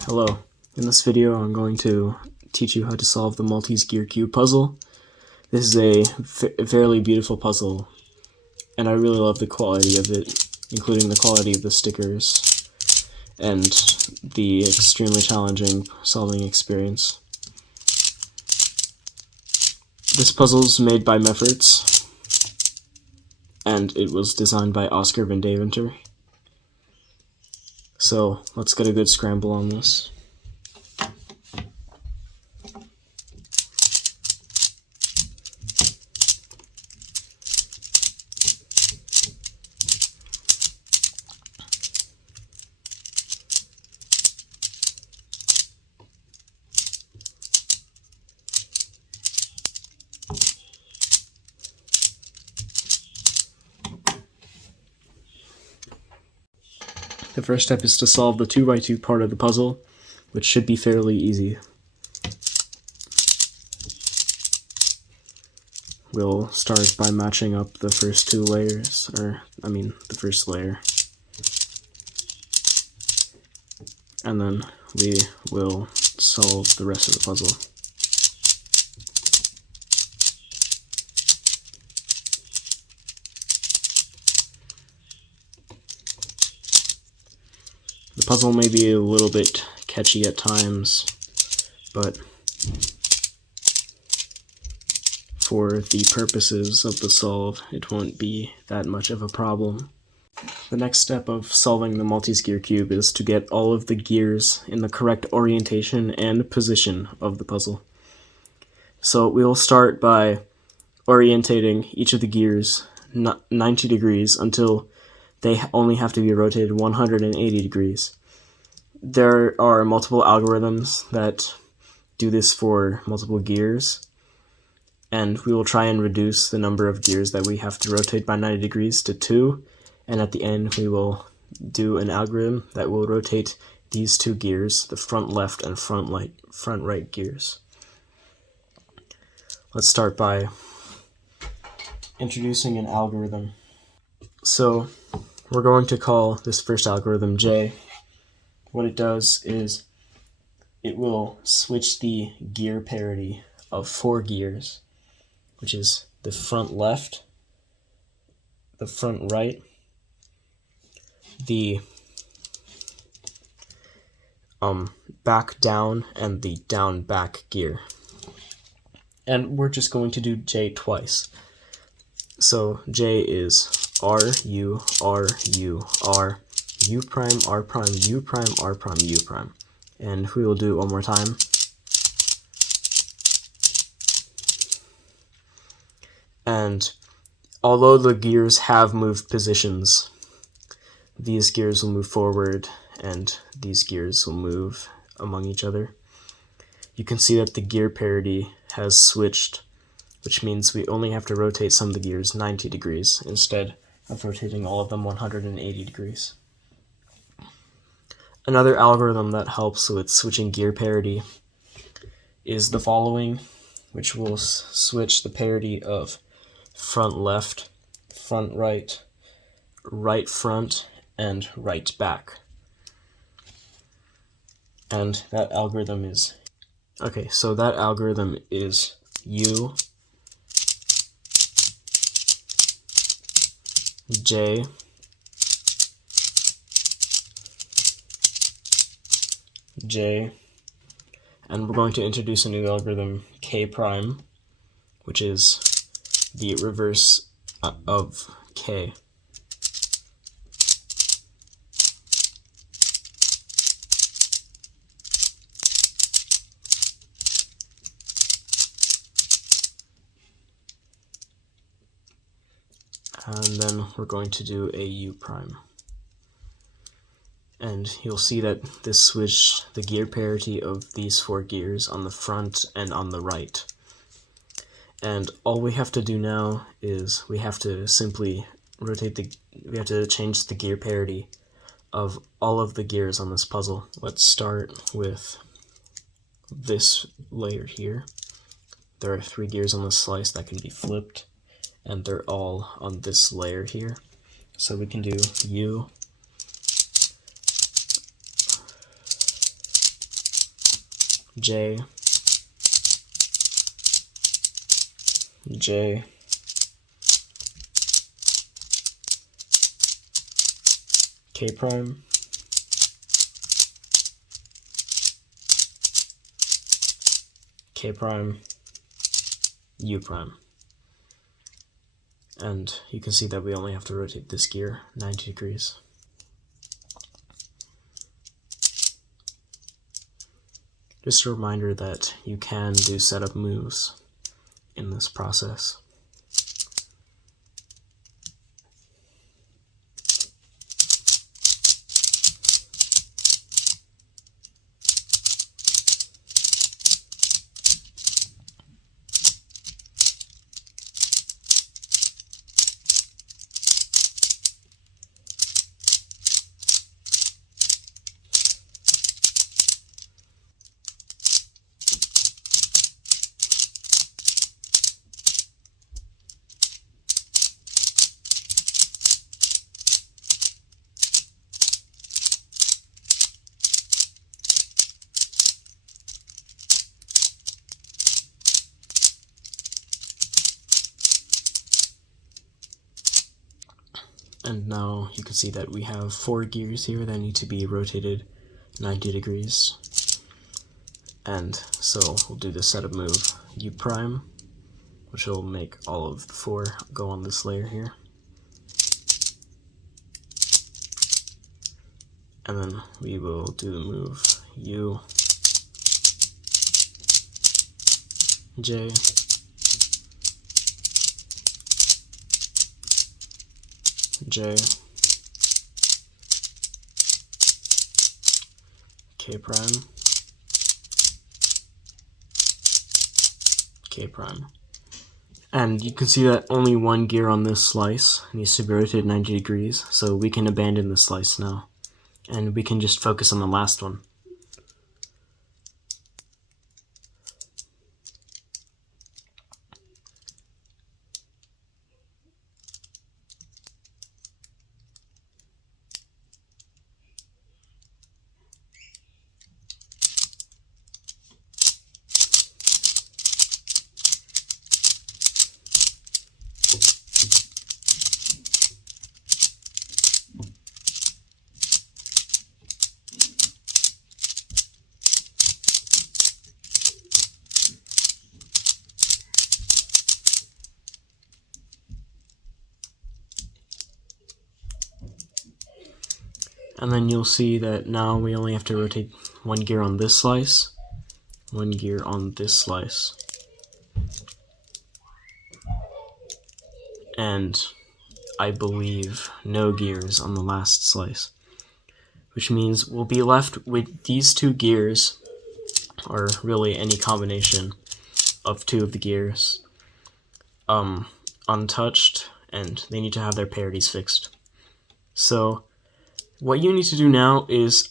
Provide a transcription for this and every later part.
Hello. In this video I'm going to teach you how to solve the Maltese gear cube puzzle. This is a fairly beautiful puzzle, and I really love the quality of it, including the quality of the stickers and the extremely challenging solving experience. This puzzle's made by Mefferts, and it was designed by Oscar Van Deventer. So let's get a good scramble on this. The first step is to solve the 2x2 part of the puzzle, which should be fairly easy. We'll start by matching up the first two layers, the first layer. And then we will solve the rest of the puzzle. The puzzle may be a little bit catchy at times, but for the purposes of the solve, it won't be that much of a problem. The next step of solving the Maltese gear cube is to get all of the gears in the correct orientation and position of the puzzle. So we'll start by orientating each of the gears 90 degrees until they only have to be rotated 180 degrees. There are multiple algorithms that do this for multiple gears, and we will try and reduce the number of gears that we have to rotate by 90 degrees to 2, and at the end we will do an algorithm that will rotate these two gears, the front left and front right gears. Let's start by introducing an algorithm. So we're going to call this first algorithm J. What it does is it will switch the gear parity of 4 gears, which is the front left, the front right, the back down, and the down back gear. And we're just going to do J twice. So J is R, U, R, U, R, U prime, R prime, U prime, R prime, U prime. And we will do it one more time. And although the gears have moved positions, these gears will move forward and these gears will move among each other. You can see that the gear parity has switched, which means we only have to rotate some of the gears 90 degrees instead of rotating all of them 180 degrees. Another algorithm that helps with switching gear parity is the following, which will switch the parity of front left, front right, right front, and right back. And that algorithm is U, J, J, and we're going to introduce a new algorithm, K prime, which is the reverse of K. And then we're going to do a U prime. And you'll see that this switched the gear parity of these 4 gears on the front and on the right. And all we have to do now is we have to simply change the gear parity of all of the gears on this puzzle. Let's start with this layer here. There are 3 gears on this slice that can be flipped, and they're all on this layer here. So we can do U, J, J, K prime, K prime, U prime. And you can see that we only have to rotate this gear 90 degrees. Just a reminder that you can do setup moves in this process. And now you can see that we have 4 gears here that need to be rotated 90 degrees. And so we'll do the setup move U prime, which will make all of the 4 go on this layer here. And then we will do the move U, J, J, K prime, K prime. And you can see that only 1 gear on this slice needs to be rotated 90 degrees, so we can abandon this slice now. And we can just focus on the last one. And then you'll see that now we only have to rotate 1 gear on this slice, 1 gear on this slice, and I believe no gears on the last slice, which means we'll be left with these 2 gears, or really any combination of 2 of the gears, untouched, and they need to have their parities fixed. So what you need to do now is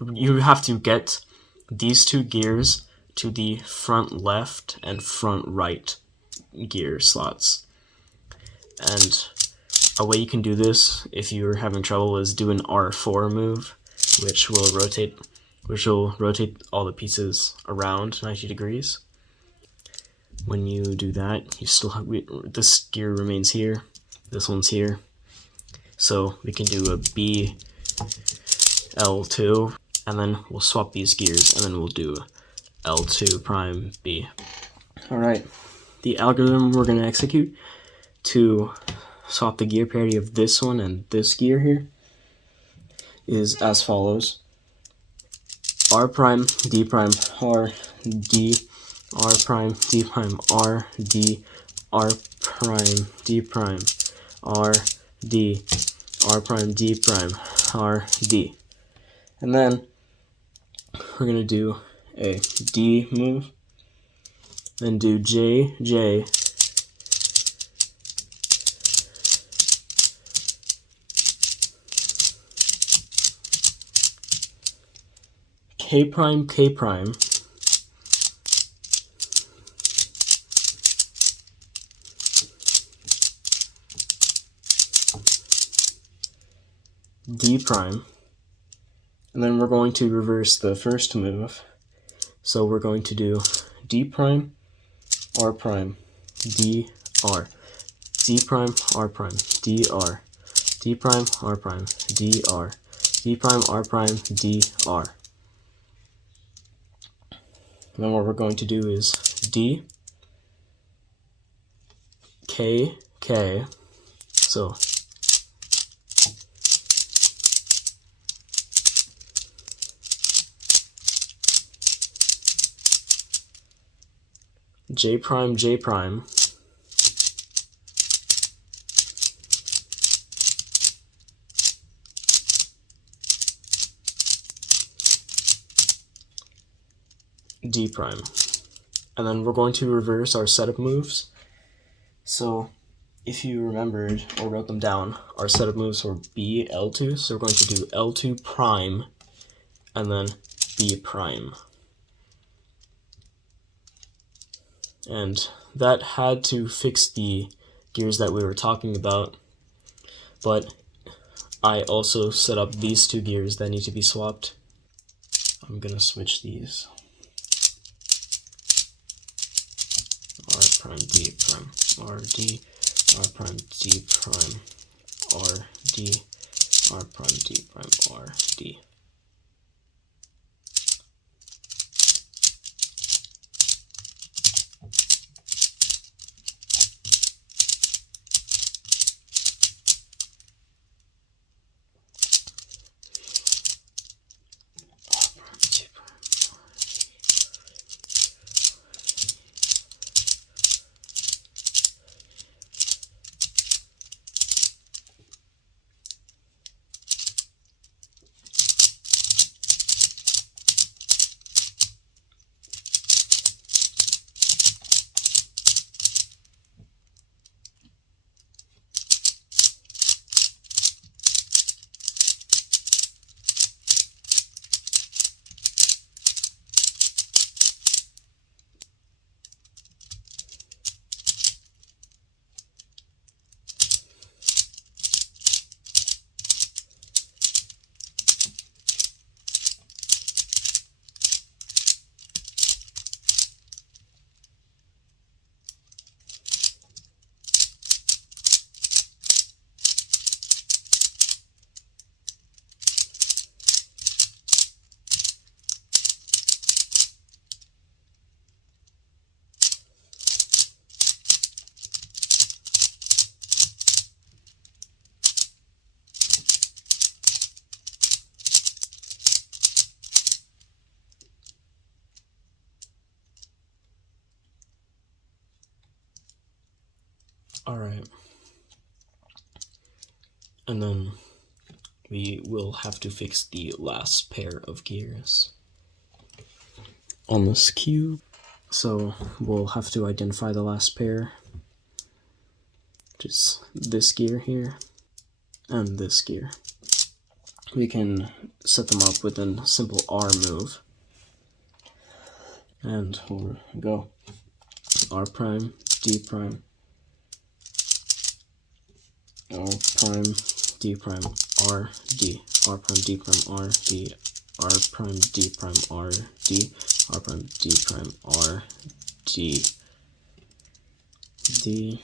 you have to get these 2 gears to the front left and front right gear slots. And a way you can do this, if you're having trouble, is do an R4 move, which will rotate all the pieces around 90 degrees. When you do that, you still have this gear remains here, this one's here. So we can do a B, L2, and then we'll swap these gears, and then we'll do L2 prime B. Alright, the algorithm we're going to execute to swap the gear parity of this one and this gear here is as follows. R prime, D prime, R, D, R prime, D prime, R, D, R prime, D prime, R, D, R prime, D prime, R, D. And then we're going to do a D move, then do J, J, K prime, K prime, D prime, and then we're going to reverse the first move So we're going to do D prime, R prime, D, R, D prime, R prime, D, R, D prime, R prime, D, R, D prime, R prime, D, R. And then what we're going to do is D, K, K, so J prime, J prime, D prime. And then we're going to reverse our setup moves. So if you remembered or wrote them down, our setup moves were B, L2, so we're going to do L2 prime and then B prime. And that had to fix the gears that we were talking about, but I also set up these two gears that need to be swapped. I'm gonna switch these. R prime, D prime, R, D, R prime, D prime, R, D, R prime, D prime, R, D. Alright. And then we will have to fix the last pair of gears on this cube. So we'll have to identify the last pair, which is this gear here and this gear. We can set them up with a simple R move. And we'll go R prime, D prime, R prime, D prime, R, D, R prime, D prime, R, D, R prime, D prime, R, D, R prime, D prime, R, D, D.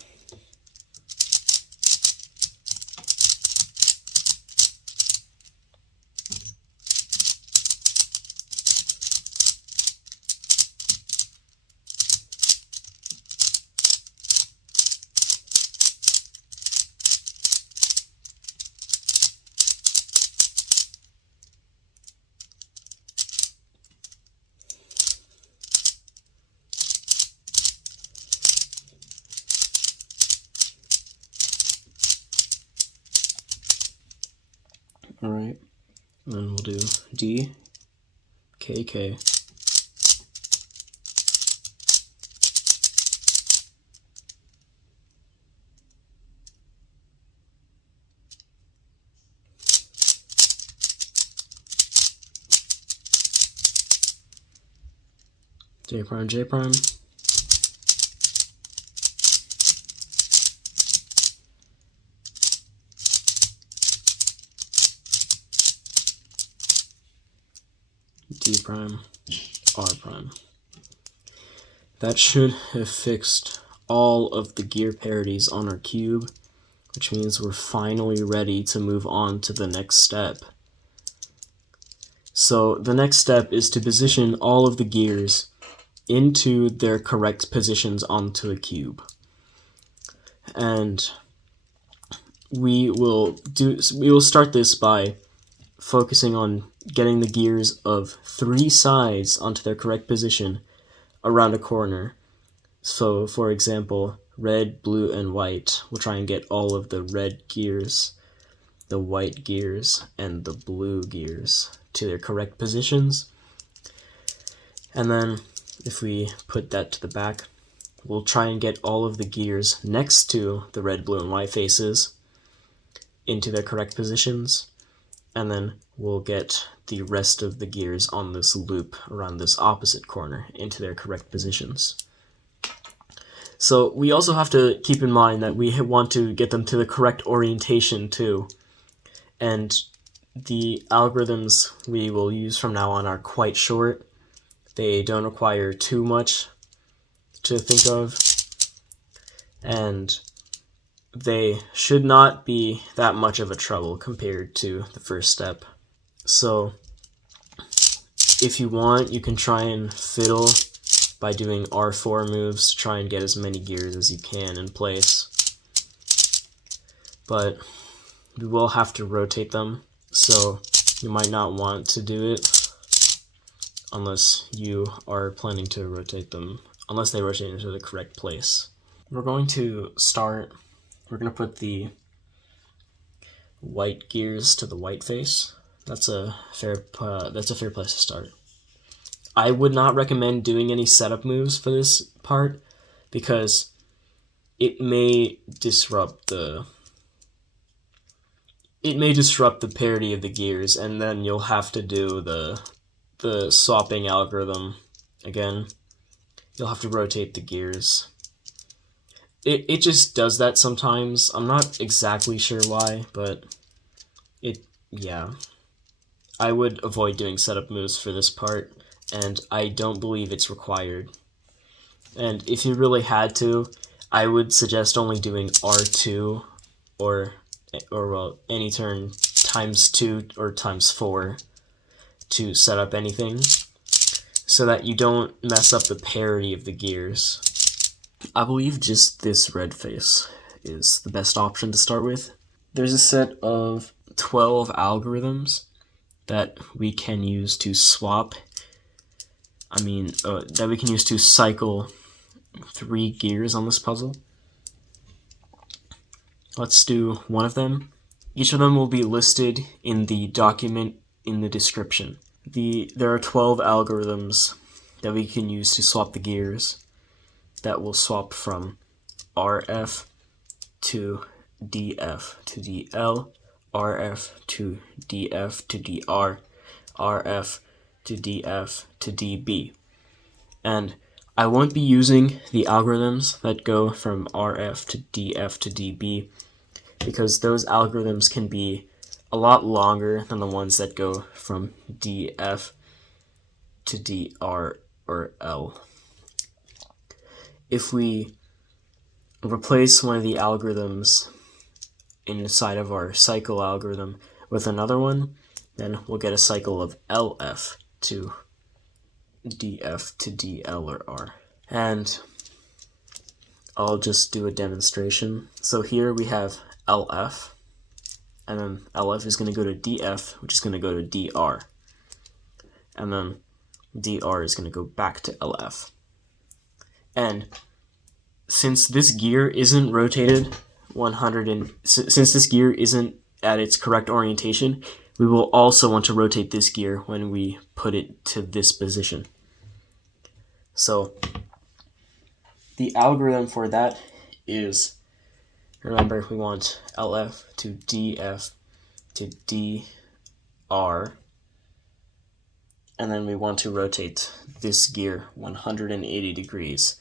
Alright, and then we'll do D, K, K, J prime, J prime, D prime, R prime. That should have fixed all of the gear parities on our cube, which means we're finally ready to move on to the next step. So the next step is to position all of the gears into their correct positions onto a cube. And we will start this by focusing on getting the gears of 3 sides onto their correct position around a corner. So for example, red, blue, and white. We'll try and get all of the red gears, the white gears, and the blue gears to their correct positions. And then if we put that to the back, we'll try and get all of the gears next to the red, blue, and white faces into their correct positions. And then we'll get the rest of the gears on this loop around this opposite corner into their correct positions. So we also have to keep in mind that we want to get them to the correct orientation too. And the algorithms we will use from now on are quite short. They don't require too much to think of, and they should not be that much of a trouble compared to the first step. So if you want, you can try and fiddle by doing R4 moves to try and get as many gears as you can in place. But we will have to rotate them, so you might not want to do it unless you are planning to rotate them, unless they rotate into the correct place. We're going to put the white gears to the white face. That's a fair place to start. I would not recommend doing any setup moves for this part because it may disrupt the parity of the gears, and then you'll have to do the swapping algorithm again. You'll have to rotate the gears. It just does that sometimes. I'm not exactly sure why, but yeah. I would avoid doing setup moves for this part, and I don't believe it's required. And if you really had to, I would suggest only doing R2 or well, any turn ×2 or ×4 to set up anything, so that you don't mess up the parity of the gears. I believe just this red face is the best option to start with. There's a set of 12 algorithms that we can use to swap. That we can use to cycle 3 gears on this puzzle. Let's do one of them. Each of them will be listed in the document in the description. There are 12 algorithms that we can use to swap the gears that will swap from RF to DF to DL, RF to DF to DR, RF to DF to DB. And I won't be using the algorithms that go from RF to DF to DB because those algorithms can be a lot longer than the ones that go from DF to DR or L. If we replace one of the algorithms inside of our cycle algorithm with another one, then we'll get a cycle of LF to DF to DL or R. And I'll just do a demonstration. So here we have LF, and then LF is going to go to DF, which is going to go to DR. And then DR is going to go back to LF. And since this gear isn't rotated since this gear isn't at its correct orientation, we will also want to rotate this gear when we put it to this position. So the algorithm for that is, remember, we want LF to DF to DR, and then we want to rotate this gear 180 degrees.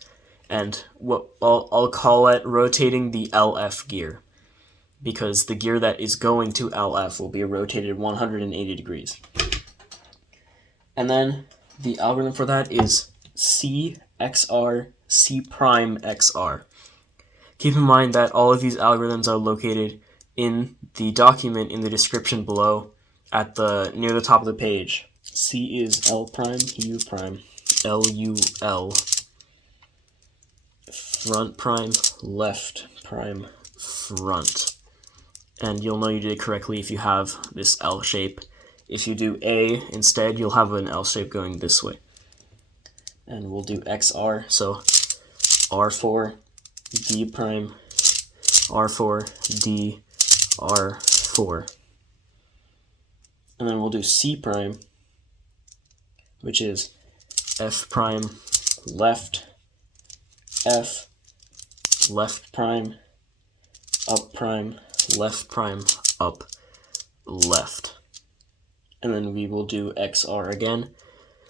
And what I'll call it rotating the LF gear, because the gear that is going to LF will be rotated 180 degrees. And then The algorithm for that is C XR C prime XR. Keep in mind that all of these algorithms are located in the document in the description below at the near the top of the page. C is L prime U prime L U L front prime left prime front. And you'll know you did it correctly if you have this L shape. If you do A instead, you'll have an L shape going this way. And we'll do XR, so R4, D prime, R4, D, R4. And then we'll do C prime, which is F prime, left, F, left prime, up prime, left prime, up, left. And then we will do XR again.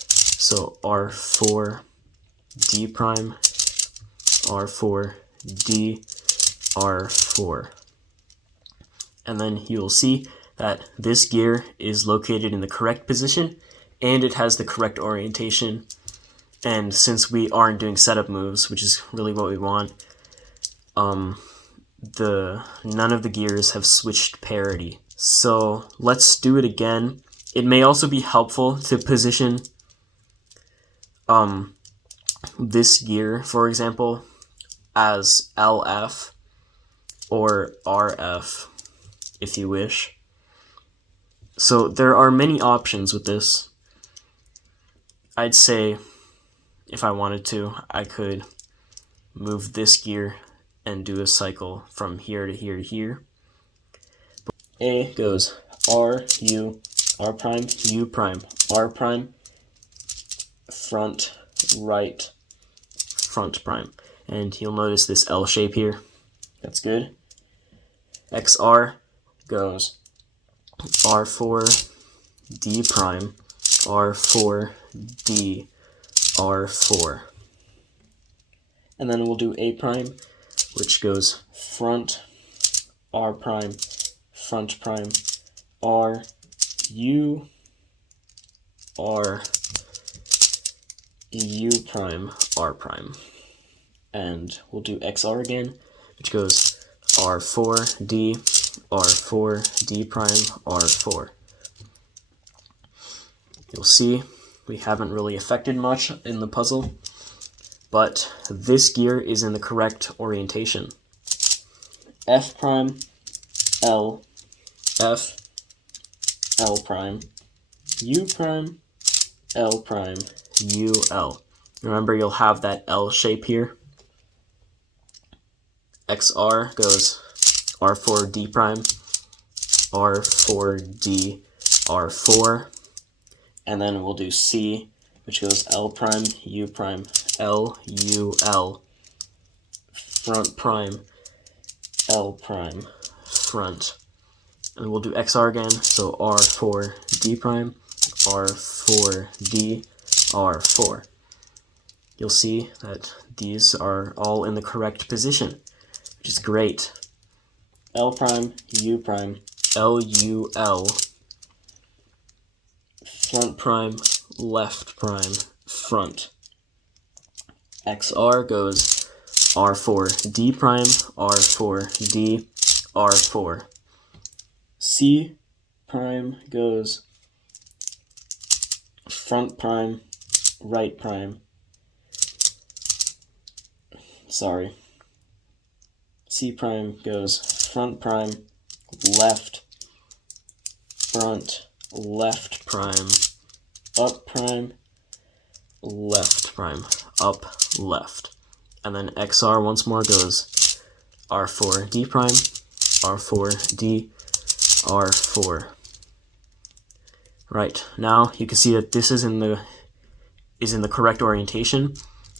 So R4, D prime, R4, D, R4. And then you'll see that this gear is located in the correct position and it has the correct orientation. And since we aren't doing setup moves, which is really what we want, none of the gears have switched parity. So let's do it again. It may also be helpful to position this gear, for example, as LF or RF, if you wish. So there are many options with this. I'd say, if I wanted to, I could move this gear and do a cycle from here to here to here. A goes R, U, R prime, U prime, R prime, front, right, front prime. And you'll notice this L shape here. That's good. XR goes R4, D prime, R4, D, R4. And then we'll do A prime, which goes front, R prime, front prime, R, U, R, U prime, R prime. And we'll do XR again, which goes R4, D, R4, D prime, R4. You'll see we haven't really affected much in the puzzle, but this gear is in the correct orientation. F prime, L, F, L prime, U prime, L prime, U, L. Remember, you'll have that L shape here. XR goes R4, D prime, R4, D, R4. And then we'll do C, which goes L prime, U prime, L, U, L, front prime, L prime, front. And we'll do XR again, so R4, D prime, R4, D, R4. You'll see that these are all in the correct position, which is great. L prime, U prime, L, U, L, front prime, left prime, front. XR goes R4, D prime, R4, D, R4. C prime goes front prime, right prime. Sorry. C prime goes front prime, left, front, left prime, up prime, left prime, up, left. And then XR once more goes R4, D prime, R4, D, R4. Right, now you can see that this is in the correct orientation,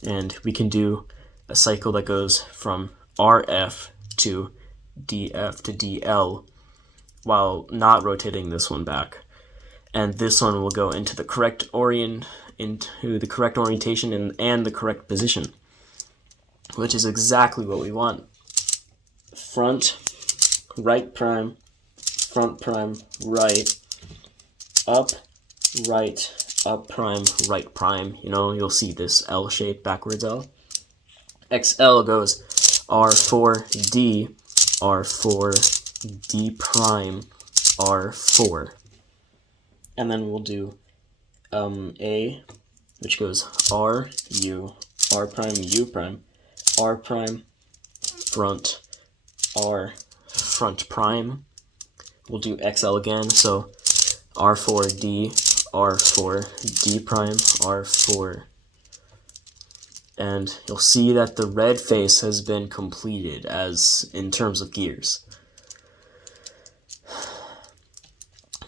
and we can do a cycle that goes from RF to DF to DL while not rotating this one back. And this one will go into the correct orientation and the correct position, which is exactly what we want. Front, right prime, front prime, right, up, right, up prime, right prime. You know, you'll see this L shape, backwards L. XL goes R4, D, R4, D prime, R4. And then we'll do A, which goes R, U, R prime, U prime, R prime, front, R, front prime. We'll do XL again, so R4, D, R4, D prime, R4. And you'll see that the red face has been completed as in terms of gears.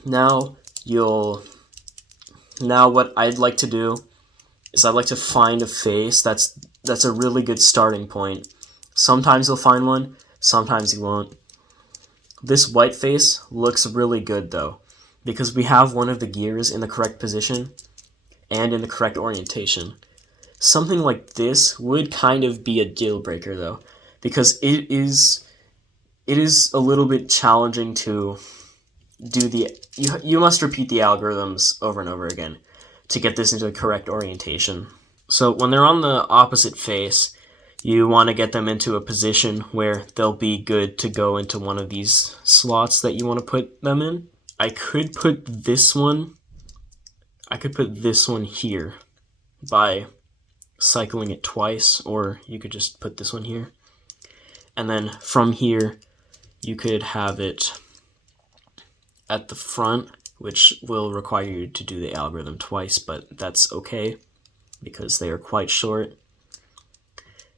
Now what I'd like to do is I'd like to find a face that's a really good starting point. Sometimes you'll find one, sometimes you won't. This white face looks really good though, because we have one of the gears in the correct position and in the correct orientation. Something like this would kind of be a deal breaker though, because it is a little bit challenging to do you must repeat the algorithms over and over again to get this into the correct orientation. So when they're on the opposite face, you want to get them into a position where they'll be good to go into one of these slots that you want to put them in. I could put this one here by cycling it twice, or you could just put this one here. And then from here, you could have it at the front, which will require you to do the algorithm twice, but that's okay because they are quite short.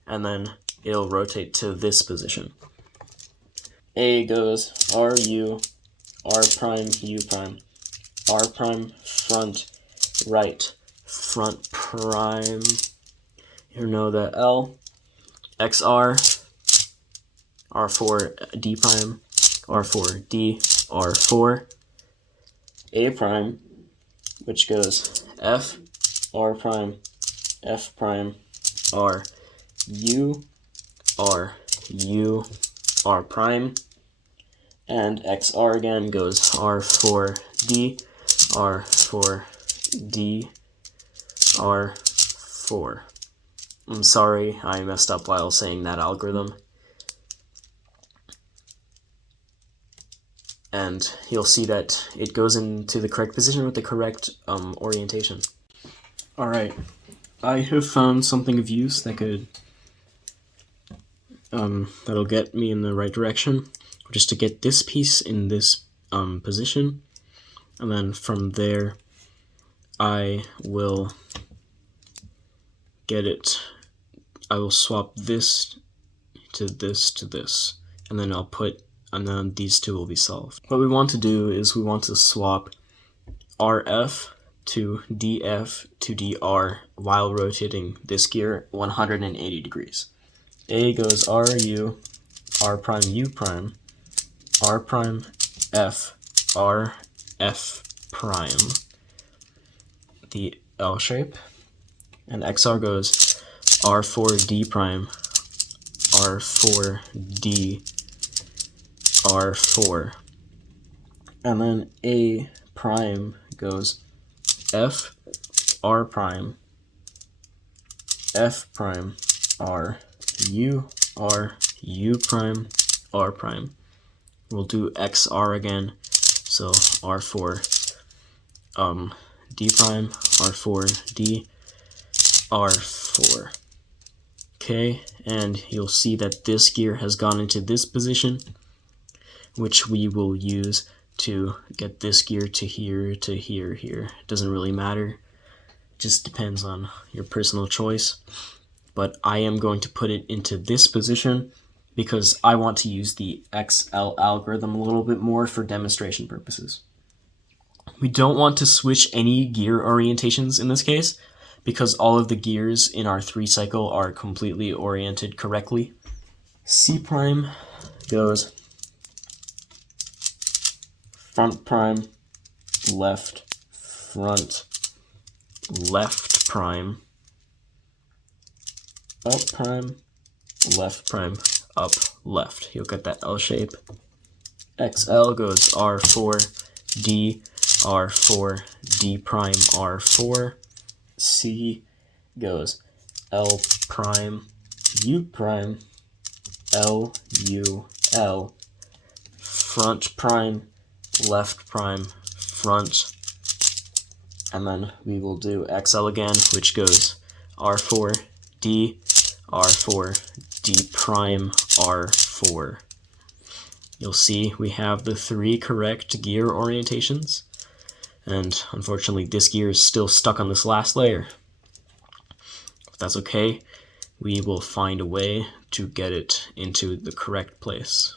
And then it'll rotate to this position. A goes R, U, R prime, U prime, R prime, front, right, front prime. You know the L, XR, R4, D prime, R4, D, R4, A prime, which goes F, R prime, F prime, R, U, R, U, R prime, and XR again goes R4, D, R4, D, R4. I'm sorry, I messed up while saying that algorithm. And you'll see that it goes into the correct position with the correct orientation. Alright, I have found something of use that could that'll get me in the right direction, just to get this piece in this position, and then from there I will swap this to this, and then these two will be solved. What we want to do is we want to swap RF to DF to DR while rotating this gear 180 degrees. A goes RU, R prime, U prime, R prime, F, R, F prime, the L shape, and XR goes R4, D prime, R4, D, R4, and then A prime goes F, R prime, F prime, R, U, R, U prime, R prime. We'll do XR again, so R4, D prime, R4, D, R4. Okay, and you'll see that this gear has gone into this position, which we will use to get this gear to here, to here, here. It doesn't really matter. It just depends on your personal choice. But I am going to put it into this position because I want to use the XL algorithm a little bit more for demonstration purposes. We don't want to switch any gear orientations in this case because all of the gears in our 3-cycle are completely oriented correctly. C prime goes front prime, left, front, left prime, up prime, left prime, up, left. You'll get that L shape. XL goes R4, D, R4, D prime, R4. C goes L prime, U prime, L, U, L. Front prime, left prime, front. And then we will do XL again, which goes R4, D, R4, D prime, R4. You'll see we have the 3 correct gear orientations, and unfortunately this gear is still stuck on this last layer. But that's okay, we will find a way to get it into the correct place.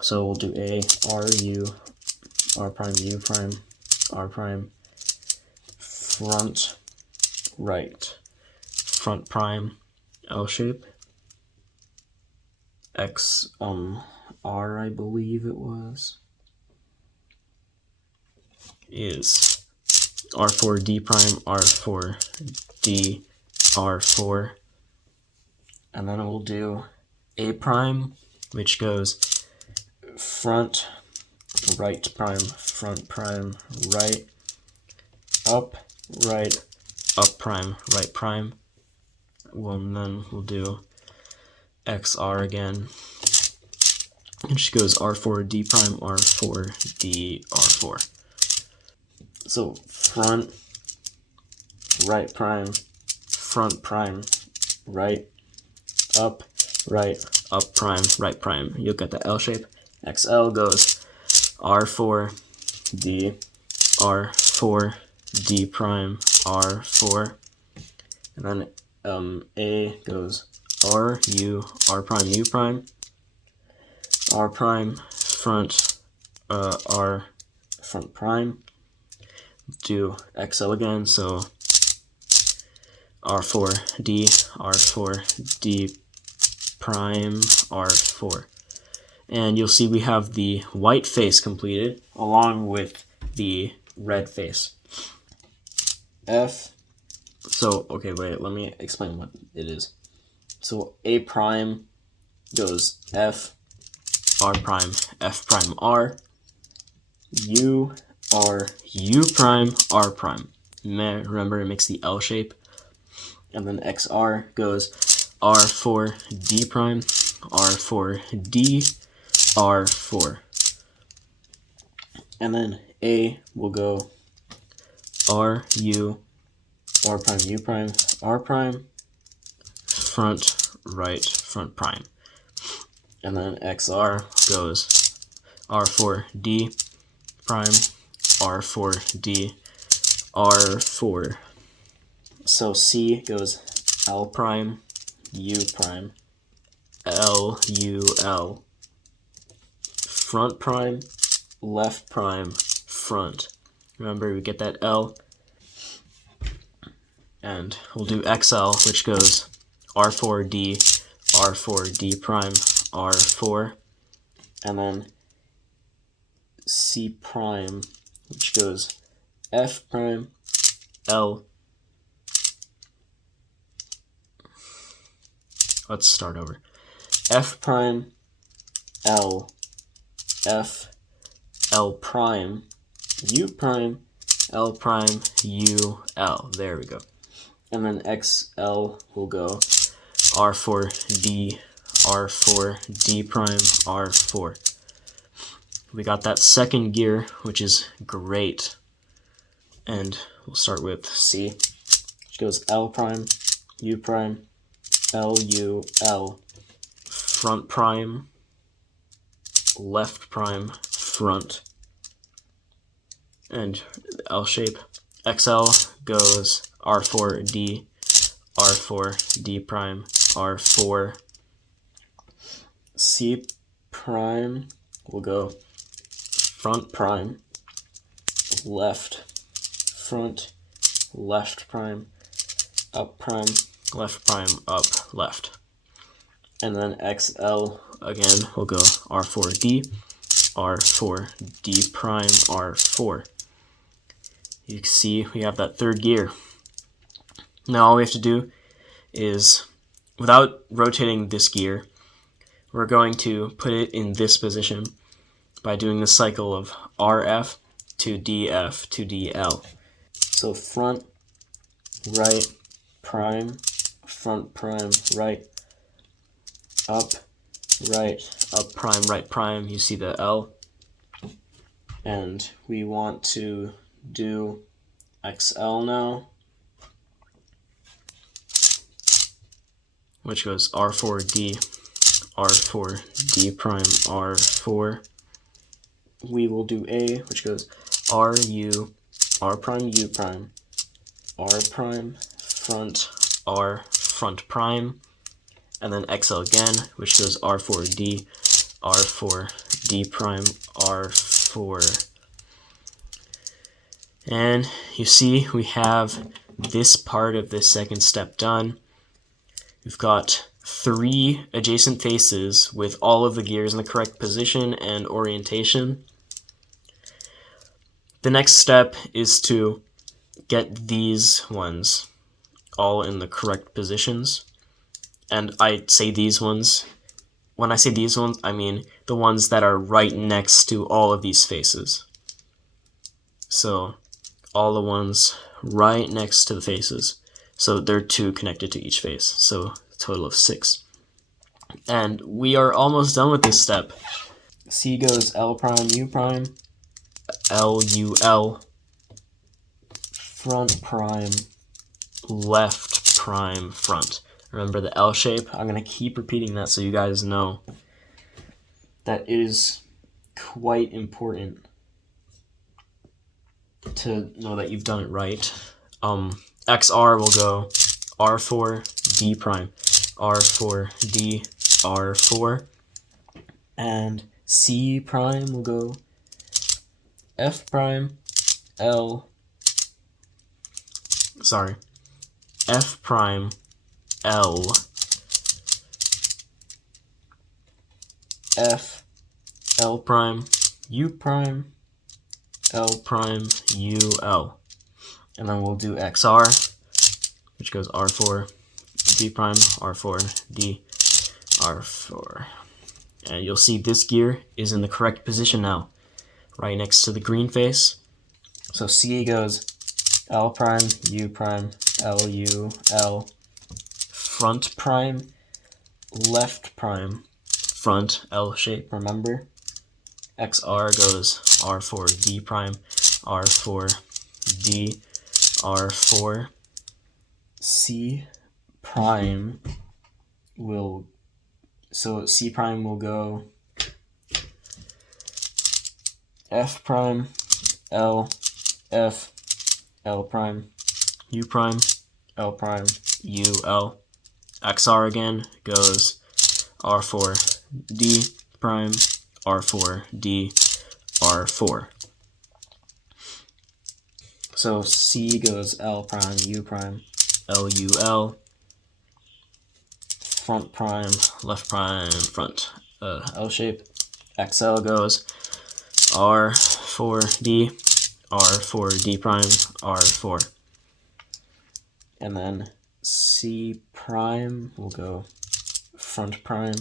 So we'll do A, R, U, R prime, U prime, R prime, front, right, front prime, L shape, X, R, I believe it was, is R4, D prime, R4, D, R4, and then we'll do A prime, which goes front, right prime, front prime, right, up prime, right prime. Well, and then we'll do XR again, which goes R4, D prime, R4, D, R4. So front, right prime, front prime, right, up prime, right prime. You'll get the L shape. XL goes R4, D, R4, D prime, R4, and then A goes R, U, R prime, U prime, R prime, front, R, front prime. Do XL again, so R4, D, R4, D prime, R4. And you'll see we have the white face completed along with the red face. F, so, okay, wait, let me explain what it is. So A prime goes F, R prime, F prime, R, U, R, U prime, R prime. Remember, it makes the L shape. And then XR goes R4, D prime, R4, D, R4. And then A will go R, U, R prime, U prime, R prime, front, right, front prime. And then XR goes R4, D prime, R4, D, R4. So C goes L prime, U prime, L, U, L. Front prime, left prime, front. Remember, we get that L. And we'll do XL, which goes R4, D, R4, D prime, R4. And then C prime, which goes F prime, L. Let's start over. F prime, L, F, L prime, U prime, L prime, U, L. There we go. And then XL will go R4, D, R4, D prime, R4. We got that second gear, which is great. And we'll start with C, which goes L prime, U prime, L, U, L. Front prime, left prime, front. And L shape. XL goes R4, D, R4, D prime, R4. C prime will go front prime, left, front, left prime, up prime, left prime, up, left. And then XL again will go R4D, R4D prime, R4. You can see we have that third gear. Now all we have to do is, without rotating this gear, we're going to put it in this position by doing the cycle of RF, to DF to DL. So front, right, prime, front, prime, right, up, prime, right, prime. You see the L. And we want to do XL now, which goes R4D, R4D prime, R4. We will do A, which goes RU, R prime, U prime, R prime, front, R, front prime, and then XL again, which goes R4D, R4D prime, R4. And you see we have this part of this second step done. We've got 3 adjacent faces with all of the gears in the correct position and orientation. The next step is to get these ones all in the correct positions. And I say these ones. When I say these ones, I mean the ones that are right next to all of these faces. So all the ones right next to the faces. So there are 2 connected to each face. So a total of 6. And we are almost done with this step. C goes L prime, U prime, L, U, L, front prime, left prime, front. Remember the L shape? I'm going to keep repeating that so you guys know that it is quite important to know that you've done it right. XR will go R4, D prime, R4, D, R4. And C prime will go F prime, L, F prime, L, F, L prime, U prime, L prime, U, L. And then we'll do XR, which goes R4, D prime, R4, D, R4. And you'll see this gear is in the correct position now, right next to the green face. So C goes L prime, U prime, L, U, L, front prime, left prime, front, L shape, remember? XR goes R4, D prime, R4, D, R4. C prime will, so C prime will go F prime, L, F, L prime, U prime, L prime, U, L. XR again goes R4, D prime, R4, D, R4. So C goes L prime, U prime, L, U, L, front prime, left prime, front, L shape. XL goes R4, D, R4, D prime, R4. And then C prime will go front prime,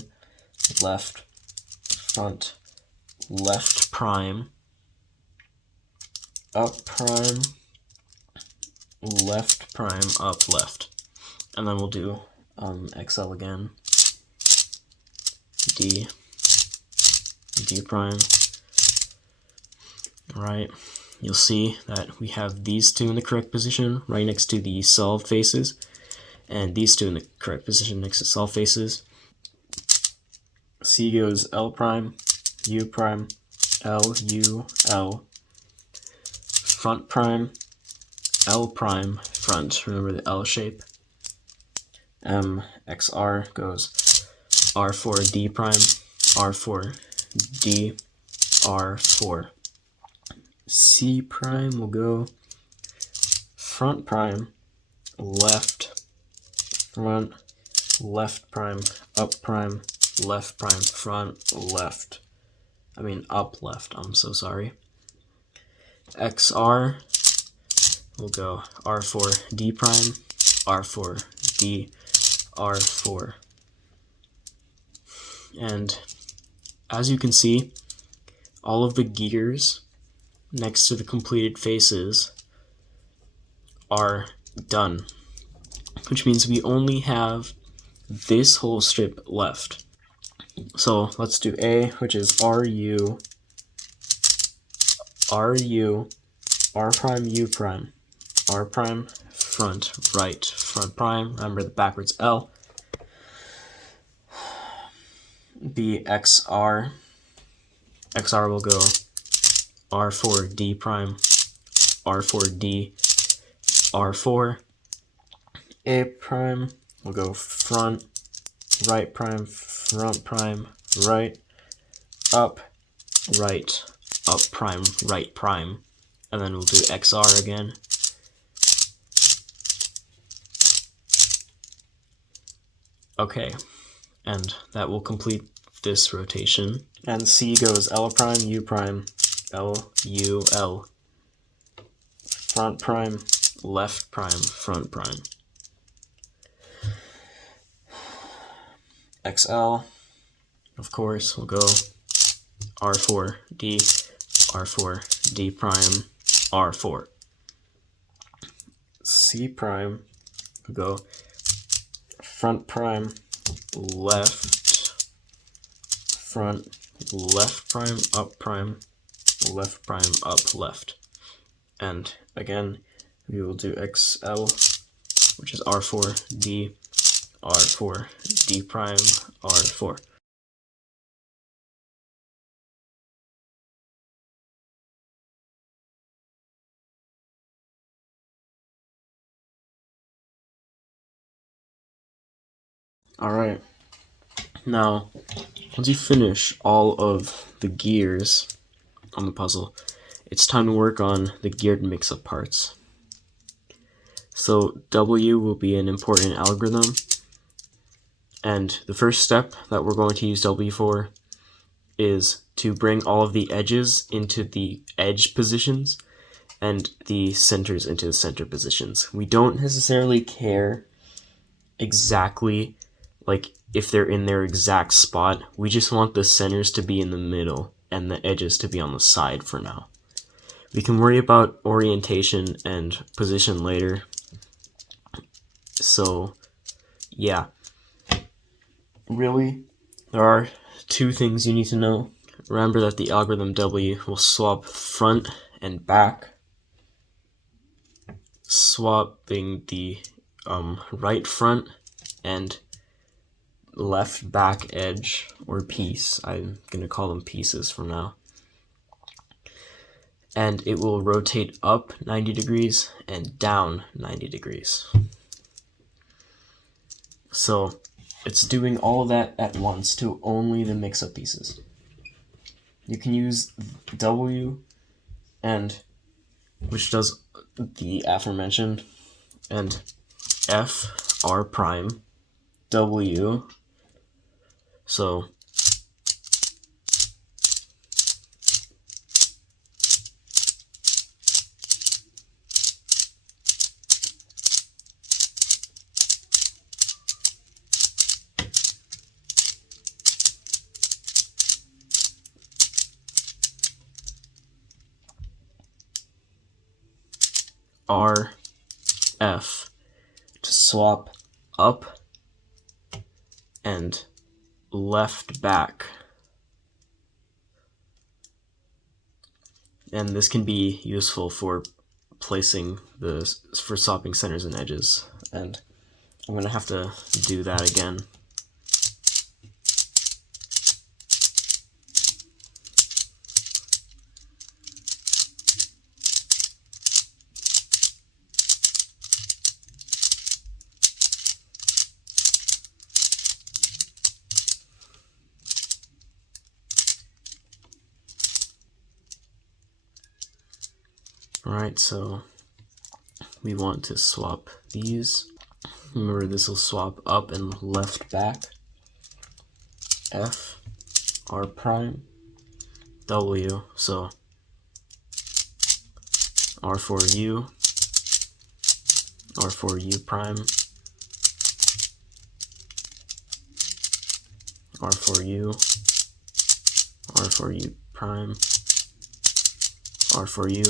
left, front, left prime, up prime, left prime, up, left. And then we'll do XL again. D, D prime. Alright, you'll see that we have these 2 in the correct position right next to the solved faces, and these 2 in the correct position next to solved faces. C goes L prime, U prime, L, U, L, front prime, L prime, front, remember the L shape. XR goes R4, D prime, R4, D, R4. C prime will go front prime, left, front, left prime, up prime, left prime, front, left. I mean up left, I'm so sorry. XR will go R4, D prime, R4, D, R4. And as you can see, all of the gears next to the completed faces are done, which means we only have this whole strip left. So let's do A, which is RU, RU, R prime, U prime, R prime, front, right, front prime, remember the backwards L, the XR will go R4, D prime, R4, D, R4, A prime will go front, right prime, front prime, right, up prime, right prime, and then we'll do XR again. Okay, and that will complete this rotation. And C goes L prime, U prime, L, U, L, front prime, left prime, front prime. XL, of course, will go R4, D, R4, D prime, R4. C prime will go front prime, left, front, left prime, left prime, up, left. And again, we will do XL, which is R4, D, R4, D prime, R4. Alright, now once you finish all of the gears on the puzzle, it's time to work on the geared mix-up parts. So W will be an important algorithm, and the first step that we're going to use W for is to bring all of the edges into the edge positions and the centers into the center positions. We don't necessarily care exactly like if they're in their exact spot. We just want the centers to be in the middle and the edges to be on the side for now. We can worry about orientation and position later. So yeah, really, there are two things you need to know. Remember that the algorithm W will swap front and back, swapping the right front and left back edge or piece. I'm going to call them pieces from now. And it will rotate up 90 degrees and down 90 degrees. So it's doing all of that at once to only the mix-up pieces. You can use W, and which does the aforementioned, and F, R prime, W. So R, F to swap up and left back. And this can be useful for for swapping centers and edges. And I'm going to have to do that again. Alright, so we want to swap these. Remember, this will swap up and left back. F, R prime, W, so R4U, R4U prime, R4U, R4U prime, R for U,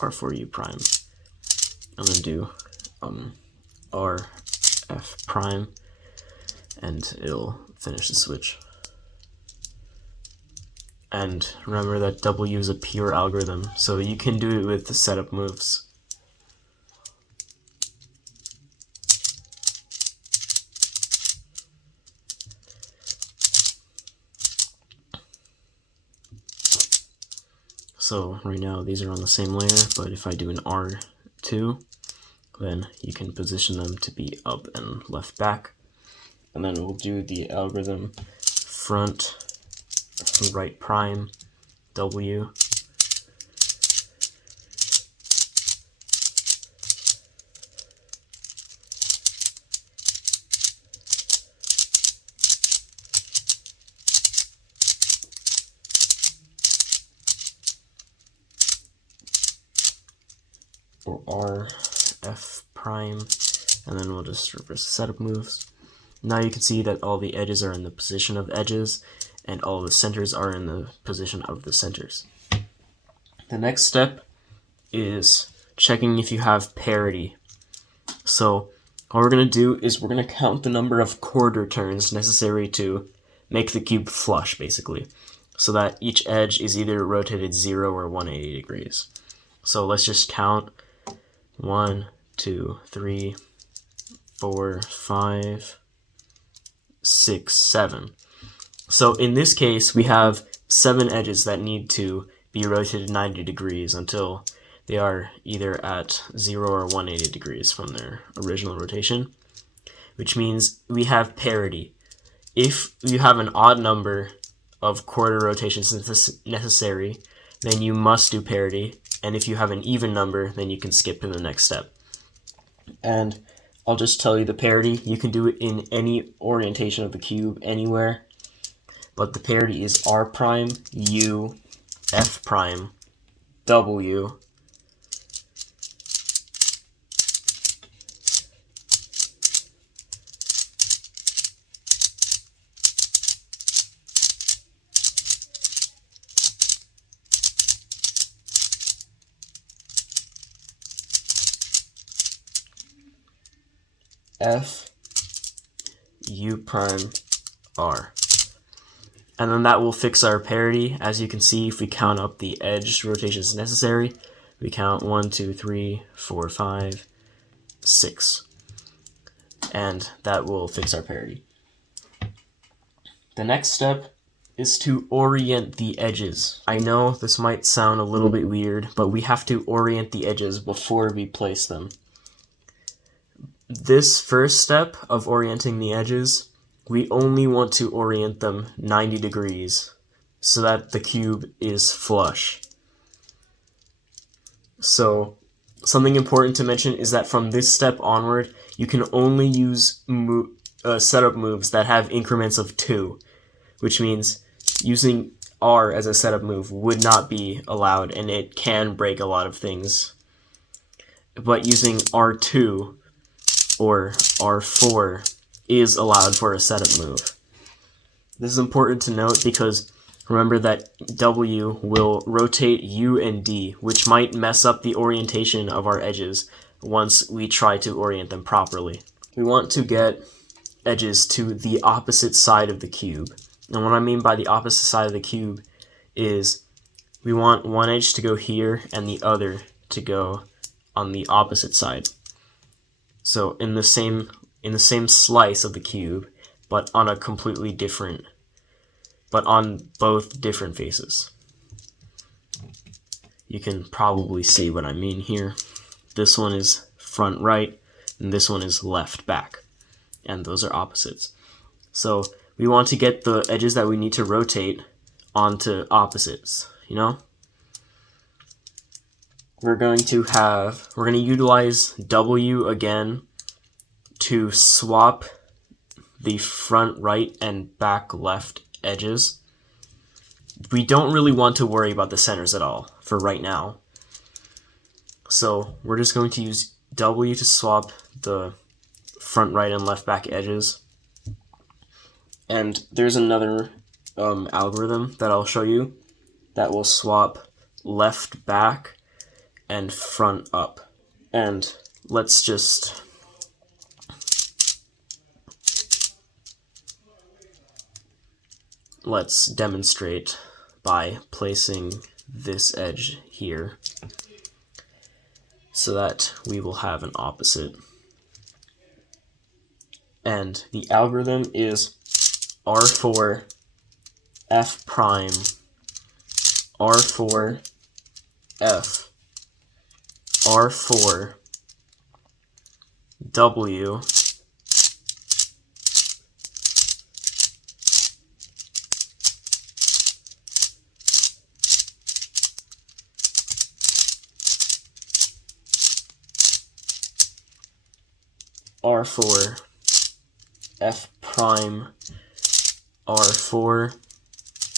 R for U prime. I'm going to do R, F prime, and it'll finish the switch. And remember that W is a pure algorithm, so you can do it with the setup moves. So right now these are on the same layer, but if I do an R2, then you can position them to be up and left back. And then we'll do the algorithm front, right prime, W, or R, F prime, and then we'll just reverse the setup moves. Now you can see that all the edges are in the position of edges, and all the centers are in the position of the centers. The next step is checking if you have parity. So what we're going to do is we're going to count the number of quarter turns necessary to make the cube flush, basically, so that each edge is either rotated 0 or 180 degrees. So let's just count 1, 2, 3, 4, 5, 6, 7. So in this case, we have 7 edges that need to be rotated 90 degrees until they are either at 0 or 180 degrees from their original rotation, which means we have parity. If you have an odd number of quarter rotations necessary, then you must do parity, and if you have an even number, then you can skip to the next step. And I'll just tell you the parity. You can do it in any orientation of the cube, anywhere, but the parity is R prime, U, F prime, W, F, U prime, R. And then that will fix our parity. As you can see, if we count up the edge rotations necessary, we count 1, 2, 3, 4, 5, 6. And that will fix our parity. The next step is to orient the edges. I know this might sound a little bit weird, but we have to orient the edges before we place them. This first step of orienting the edges, we only want to orient them 90 degrees so that the cube is flush. So something important to mention is that from this step onward, you can only use setup moves that have increments of 2, which means using R as a setup move would not be allowed, and it can break a lot of things. But using R2 or R4 is allowed for a setup move. This is important to note because remember that W will rotate U and D, which might mess up the orientation of our edges once we try to orient them properly. We want to get edges to the opposite side of the cube. And what I mean by the opposite side of the cube is we want one edge to go here and the other to go on the opposite side. So in the same slice of the cube, but on both different faces. You can probably see what I mean here. This one is front right, and this one is left back, and those are opposites. So we want to get the edges that we need to rotate onto opposites, you know? We're going to utilize W again to swap the front right and back left edges. We don't really want to worry about the centers at all for right now. So we're just going to use W to swap the front right and left back edges. And there's another algorithm that I'll show you that will swap left back, and front up. And let's demonstrate by placing this edge here so that we will have an opposite. And the algorithm is R4 F prime R4 F R4 W R4 F prime R4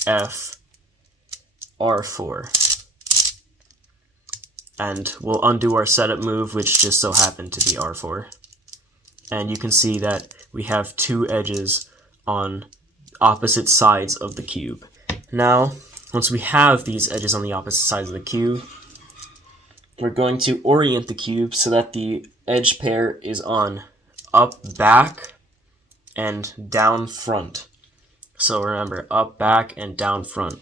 F R4. And we'll undo our setup move, which just so happened to be R4. And you can see that we have two edges on opposite sides of the cube. Now, once we have these edges on the opposite sides of the cube, we're going to orient the cube so that the edge pair is on up back and down front. So remember, up back and down front.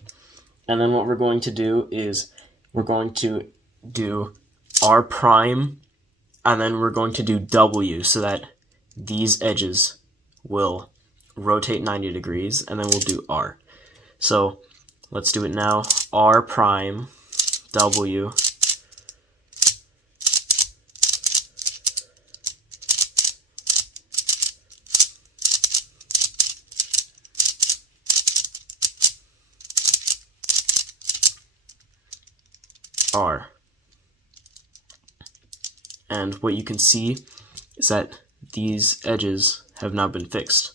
And then what we're going to do is we're going to do R prime, and then we're going to do W so that these edges will rotate 90 degrees, and then we'll do R. So let's do it now. R prime, W, R. And what you can see is that these edges have now been fixed.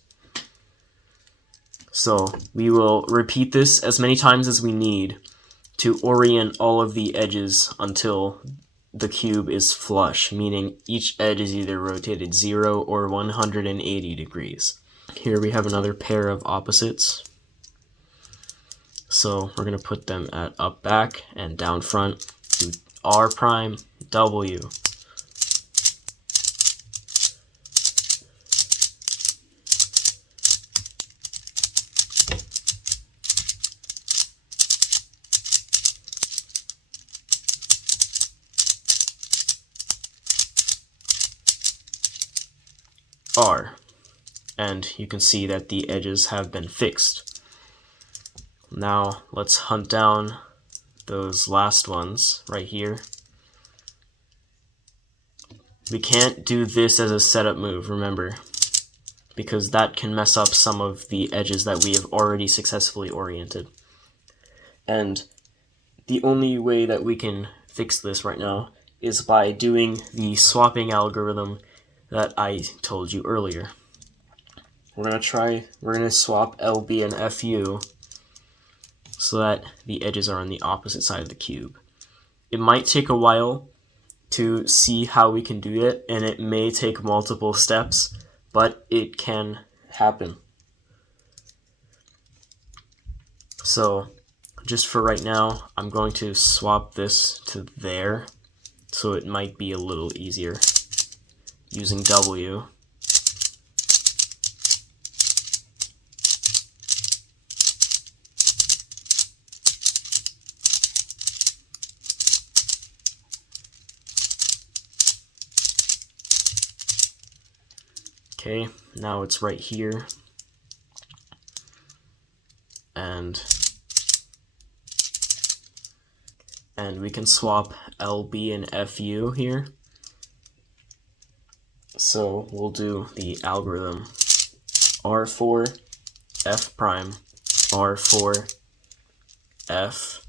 So we will repeat this as many times as we need to orient all of the edges until the cube is flush, meaning each edge is either rotated 0 or 180 degrees. Here we have another pair of opposites. So we're going to put them at up back and down front. Do R prime, W. R. And you can see that the edges have been fixed. Now let's hunt down those last ones right here. We can't do this as a setup move, remember, because that can mess up some of the edges that we have already successfully oriented. And the only way that we can fix this right now is by doing the swapping algorithm that I told you earlier. We're going to swap LB and FU so that the edges are on the opposite side of the cube. It might take a while to see how we can do it, and it may take multiple steps, but it can happen. So just for right now, I'm going to swap this to there, so it might be a little easier using W. Okay, now it's right here, and we can swap LB and FU here. So we'll do the algorithm R4 F prime R4 F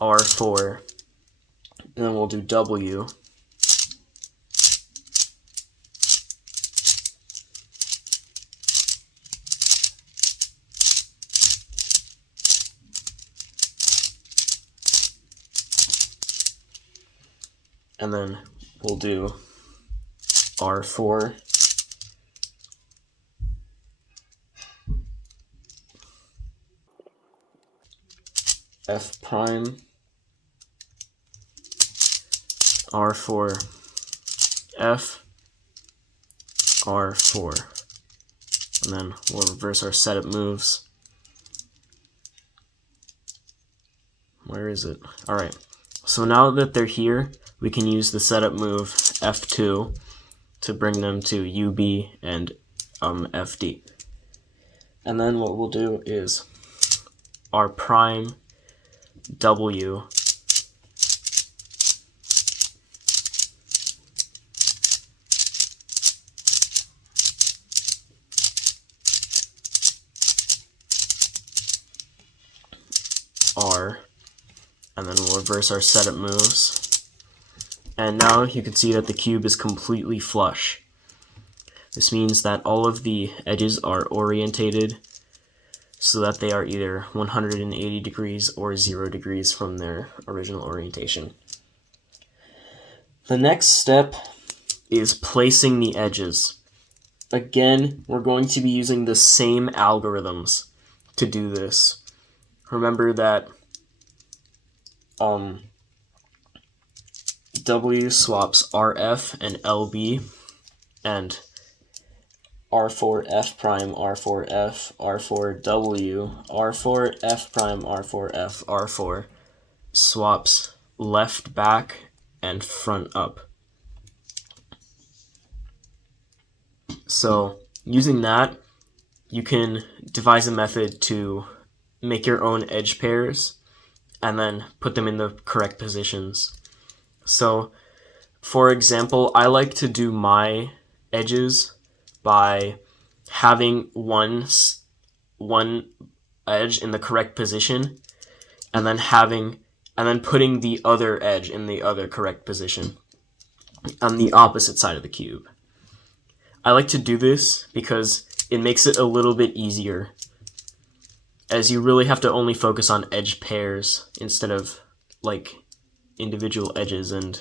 R4, and then we'll do W. And then we'll do R4 F prime, R4, F, R4. And then we'll reverse our setup moves. Where is it? Alright, so now that they're here, we can use the setup move F2 to bring them to UB and FD. And then what we'll do is R prime, W, R, and then we'll reverse our setup moves. And now you can see that the cube is completely flush. This means that all of the edges are orientated so that they are either 180 degrees or 0 degrees from their original orientation. The next step is placing the edges. Again, we're going to be using the same algorithms to do this. Remember that W swaps RF and LB, and R4 F prime, R4 F, R4 W, R4 F prime, R4 F, R4 swaps left back and front up. So using that, you can devise a method to make your own edge pairs and then put them in the correct positions. So for example, I like to do my edges by having one edge in the correct position and then putting the other edge in the other correct position on the opposite side of the cube. I like to do this because it makes it a little bit easier, as you really have to only focus on edge pairs instead of like individual edges, and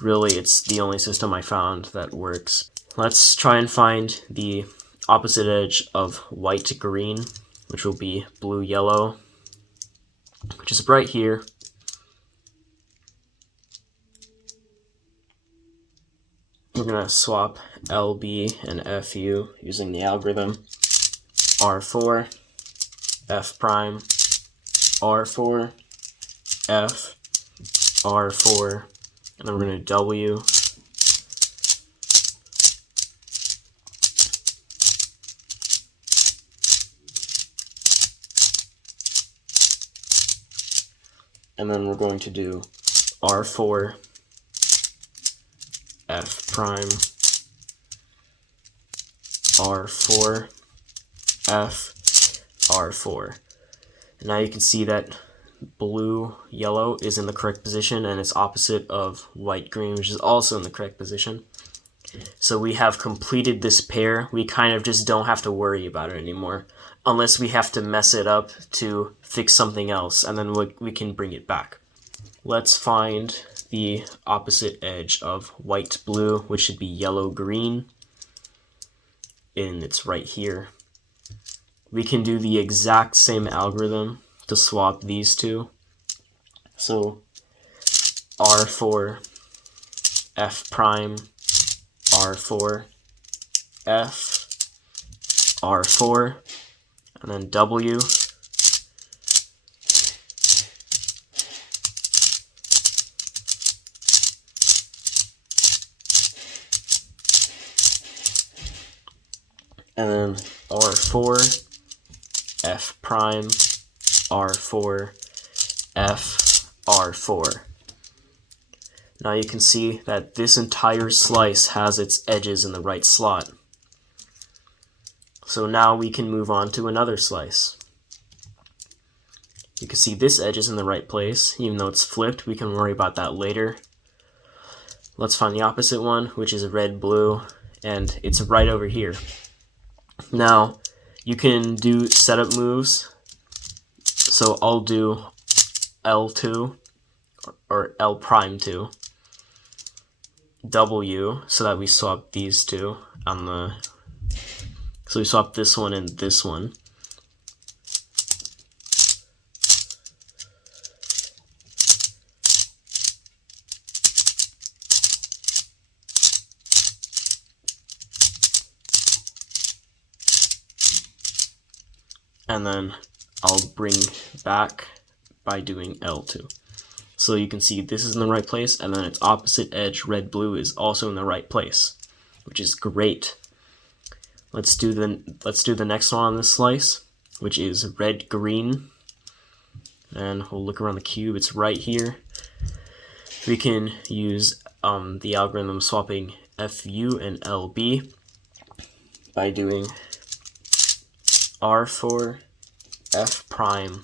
really it's the only system I found that works. Let's try and find the opposite edge of white-green, which will be blue-yellow, which is right here. We're going to swap LB and FU using the algorithm R4, F prime, R4, F, R4, and then we're going to W, and then we're going to do R4, F prime, R4, F, R4. And now you can see that blue, yellow is in the correct position, and it's opposite of white, green, which is also in the correct position. So we have completed this pair. We kind of just don't have to worry about it anymore, unless we have to mess it up to fix something else, and then we can bring it back. Let's find the opposite edge of white-blue, which should be yellow-green, and it's right here. We can do the exact same algorithm to swap these two. So R4, F prime, R4, F, R4, and then W, and then R4, F prime, R4, F, R4. Now you can see that this entire slice has its edges in the right slot. So now we can move on to another slice. You can see this edge is in the right place, even though it's flipped. We can worry about that later. Let's find the opposite one, which is red-blue, and it's right over here. Now, you can do setup moves. So I'll do L2, or L prime 2, W, so that we swap these two on the, so we swap this one and this one. and then I'll bring back by doing L2. So you can see this is in the right place, and then its opposite edge, red blue, is also in the right place, which is great. Let's do the next one on this slice, which is red green, and we'll look around the cube. It's right here. We can use the algorithm swapping FU and LB by doing R4 F prime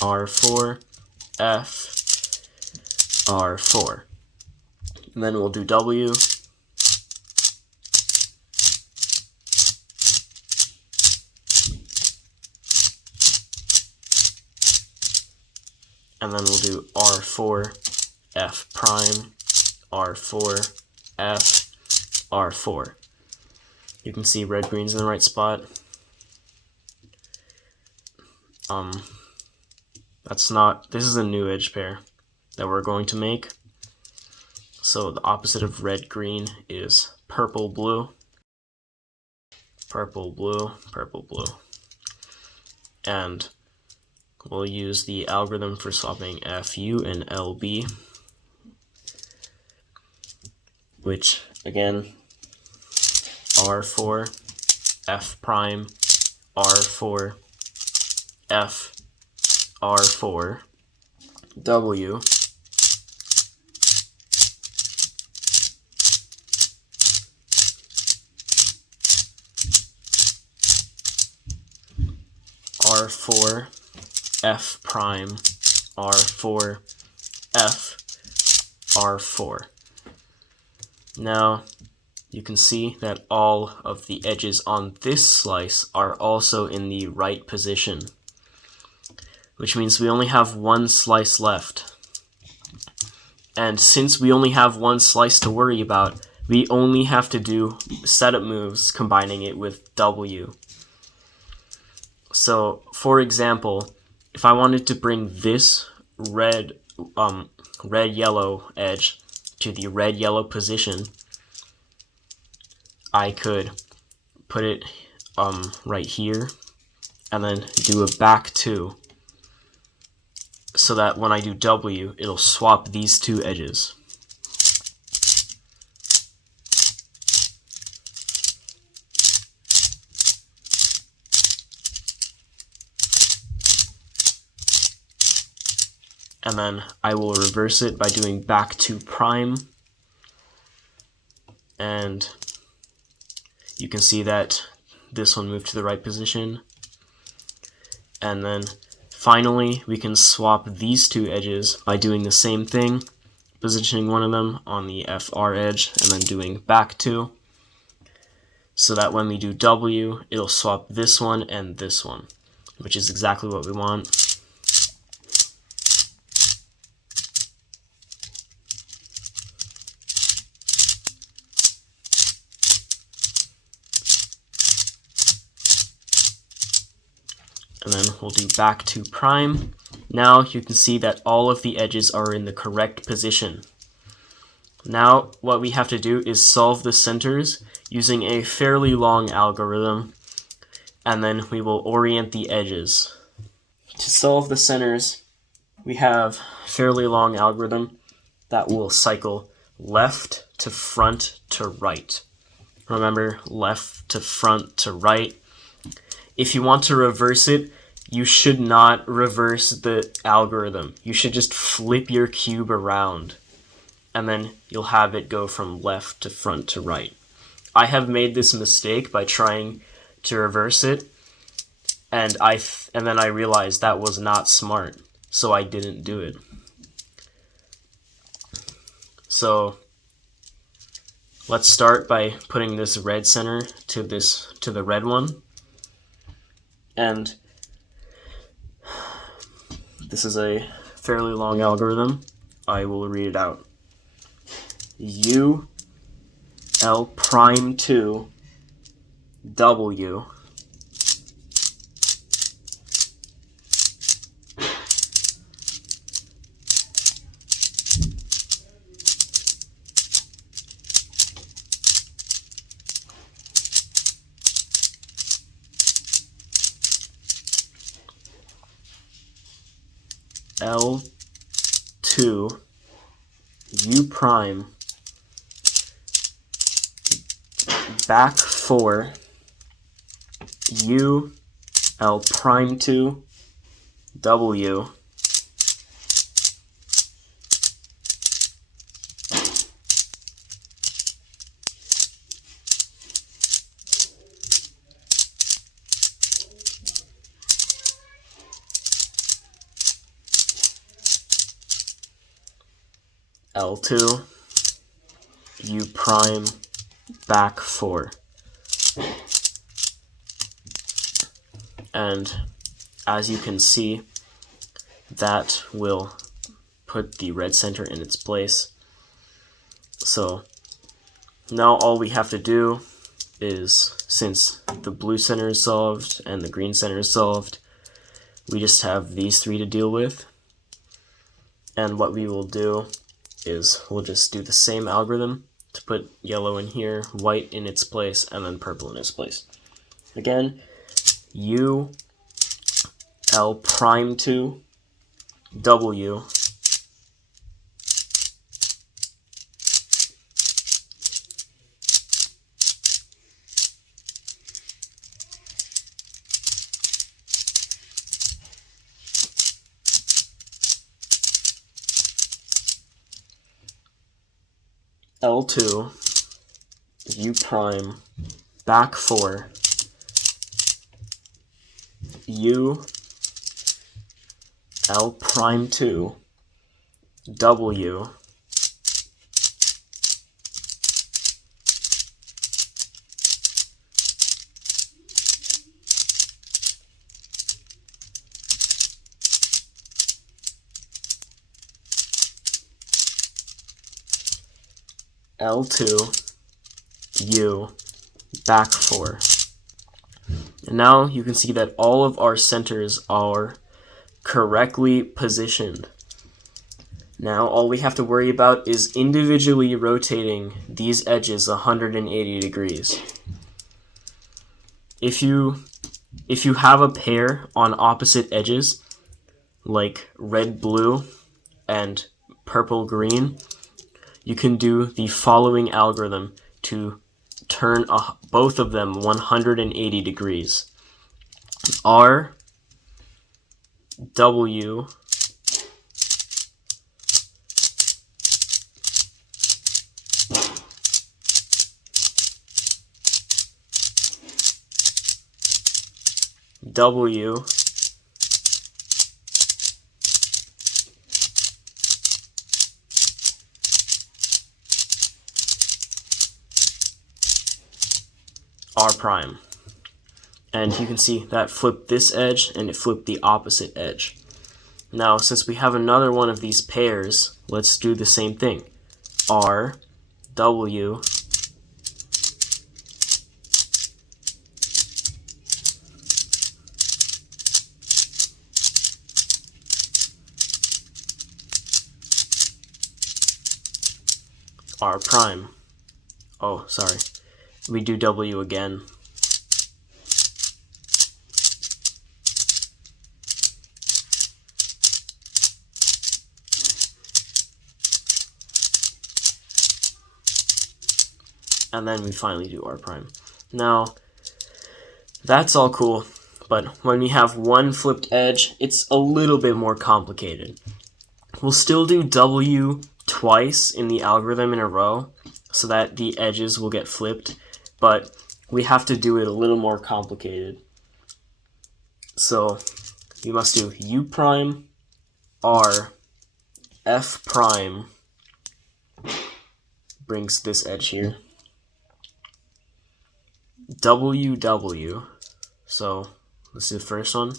R4 F R4, and then we'll do W, and then we'll do R4 F prime R4 F R4. You can see red green's in the right spot. This is a new edge pair that we're going to make. So the opposite of red green is purple blue, purple blue, purple blue. And we'll use the algorithm for swapping FU and LB, which again, R4 F prime R4 F R4 W R4 F prime R4 F R4. Now you can see that all of the edges on this slice are also in the right position, which means we only have one slice left. And since we only have one slice to worry about, we only have to do setup moves combining it with W. So, for example, if I wanted to bring this red-yellow edge to the red-yellow position, I could put it right here and then do a back 2, so that when I do W, it'll swap these two edges. And then I will reverse it by doing back 2 prime, and you can see that this one moved to the right position. And then finally we can swap these two edges by doing the same thing, positioning one of them on the FR edge and then doing back 2, so that when we do W, it'll swap this one and this one, which is exactly what we want. And then we'll do back 2 prime. Now you can see that all of the edges are in the correct position. Now what we have to do is solve the centers using a fairly long algorithm, and then we will orient the edges. To solve the centers, we have a fairly long algorithm that will cycle left to front to right. Remember, left to front to right. If you want to reverse it, you should not reverse the algorithm. You should just flip your cube around, and then you'll have it go from left to front to right. I have made this mistake by trying to reverse it, and then I realized that was not smart, so I didn't do it. So let's start by putting this red center to the red one. And this is a fairly long algorithm. I will read it out. U L prime 2 W L2 U prime back 4 U L prime 2 W L2 U prime back 4. And as you can see, that will put the red center in its place. So now all we have to do is, since the blue center is solved and the green center is solved, we just have these three to deal with. And what we will do is we'll just do the same algorithm to put yellow in here, white in its place, and then purple in its place. Again, U L prime 2 W L2 U prime back 4 U L prime 2 W L2 U back 4. And now you can see that all of our centers are correctly positioned. Now all we have to worry about is individually rotating these edges 180 degrees. If you have a pair on opposite edges, like red-blue and purple-green, you can do the following algorithm to turn both of them 180 degrees. R, W, W, R prime. And you can see that flipped this edge and it flipped the opposite edge. Now, since we have another one of these pairs, let's do the same thing. R, W, R prime. Oh, sorry. We do W again. And then we finally do R prime. Now, that's all cool, but when we have one flipped edge, it's a little bit more complicated. We'll still do W twice in the algorithm in a row, so that the edges will get flipped, but we have to do it a little more complicated. So you must do U prime, R, F prime, brings this edge here, W, W, so let's do the first one,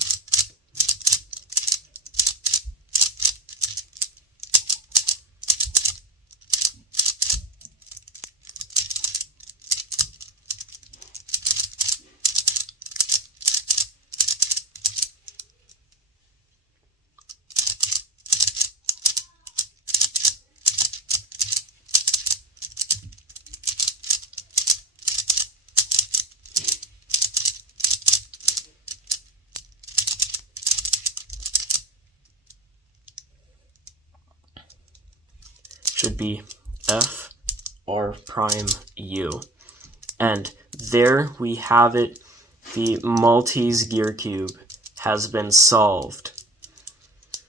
should be F R prime U. And there we have it. The Maltese gear cube has been solved.